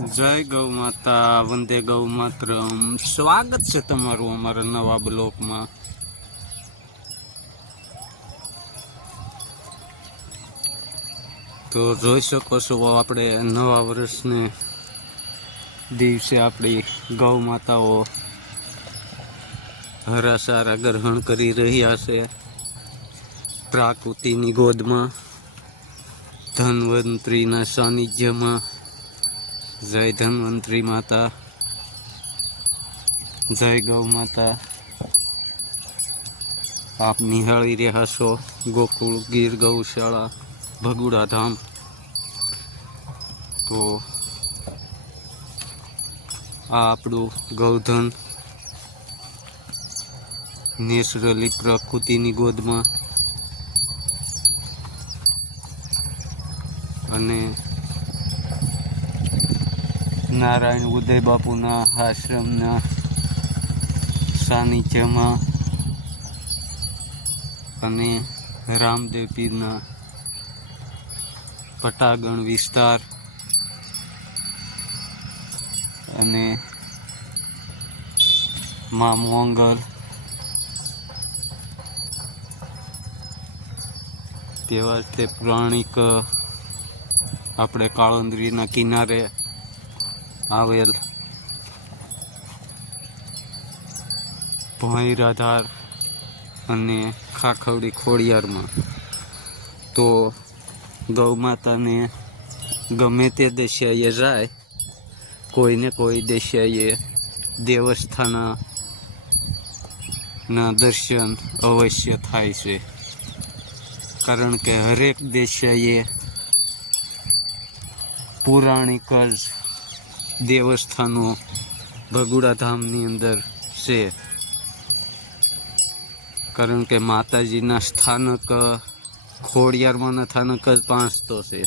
જય ગૌ માતા, વંદે ગૌ માતરમ. સ્વાગત છે તમારું અમારા નવા બ્લોકમાં. તો જોઈ શકો છો આપણે નવા વર્ષને દિવસે આપણી ગૌ માતાઓ હરાસારા ગ્રહણ કરી રહ્યા છે. પ્રાકૃતિની ગોદમાં, ધન્વંતરીના સાનિધ્યમાં જય ધન્વંતરી માતા, જય ગૌ માતા. આપ નિહાળી રહ્યા છો ગોકુળ ગીર ગૌશાળા ભગુડા ધામ. તો આ આપણું ગૌધન નેચરલી પ્રકૃતિની ગોદમાં. અને નારાયણ, ઉદય બાપુના આશ્રમના સાનિધ્યમાં અને રામદેવ પીરના પટાગણ વિસ્તાર અને મા મોંગલ તેવા તે પ્રાણિક આપણે કાળંદરીના કિનારે આવેલ. ભોંયરાધાર અને ખાખવડી ખોડિયારમાં. તો ગૌ માતાને ગમે તે દેશિયાએ જાય, કોઈને કોઈ દેશિયાએ દેવસ્થાના દર્શન અવશ્ય થાય છે. કારણ કે હરેક દેશિયાએ પૌરાણિક જ દેવસ્થાનો ભગુડા ધામની અંદર છે. કારણ કે માતાજીના સ્થાનક ખોડિયારમાંના સ્થાનક જ પાંચ તો છે.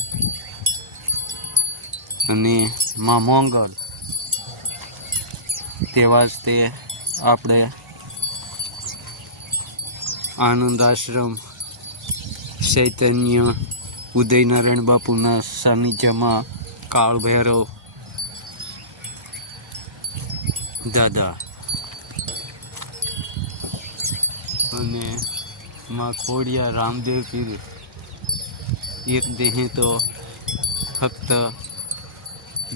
અને માં મોંગલ તેવા જ તે આપણે આનંદ આશ્રમ, ચૈતન્ય, ઉદયનારાયણ બાપુના સાનિધ્યમાં કાળ ભૈરવ દાદા. અને માં ખોડિયા રામદેવ પીર એક દેહે તો ફક્ત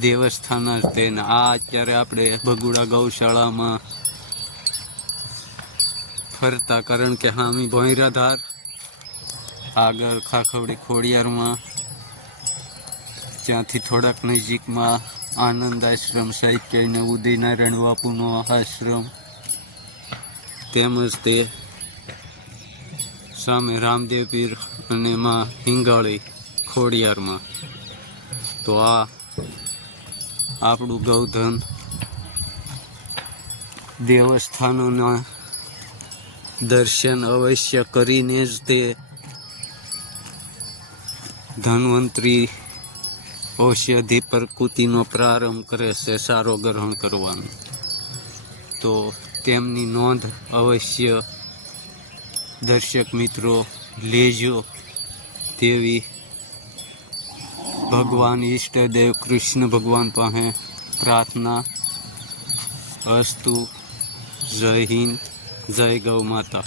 દેવસ્થાન જ તેને આ અત્યારે આપણે બગુડા ગૌશાળામાં ફરતા, કારણ કે હામી ભોંયરાધાર આગળ ખાખવડી ખોડિયારમાં ત્યાંથી થોડાક નજીકમાં આનંદ આશ્રમ સાહિત્ય અને ઉદયનારાયણ બાપુનો આશ્રમ. તેમજ તે સામે રામદેવ પીર અને માં હિંગાળી ખોડિયારમાં. તો આ આપણું ગૌધન દેવસ્થાનોના દર્શન અવશ્ય કરીને જ તે ધન્વંતરી ઔષધિ પ્રકૃતિનો પ્રારંભ કરે છે, સારો ગ્રહણ કરવાનો. તો તેમની નોંધ અવશ્ય દર્શક મિત્રો લેજો તેવી ભગવાન ઈષ્ટદેવ કૃષ્ણ ભગવાન પાસે પ્રાર્થના. અસ્તુ, જય હિન્દ, જય ગૌ માતા.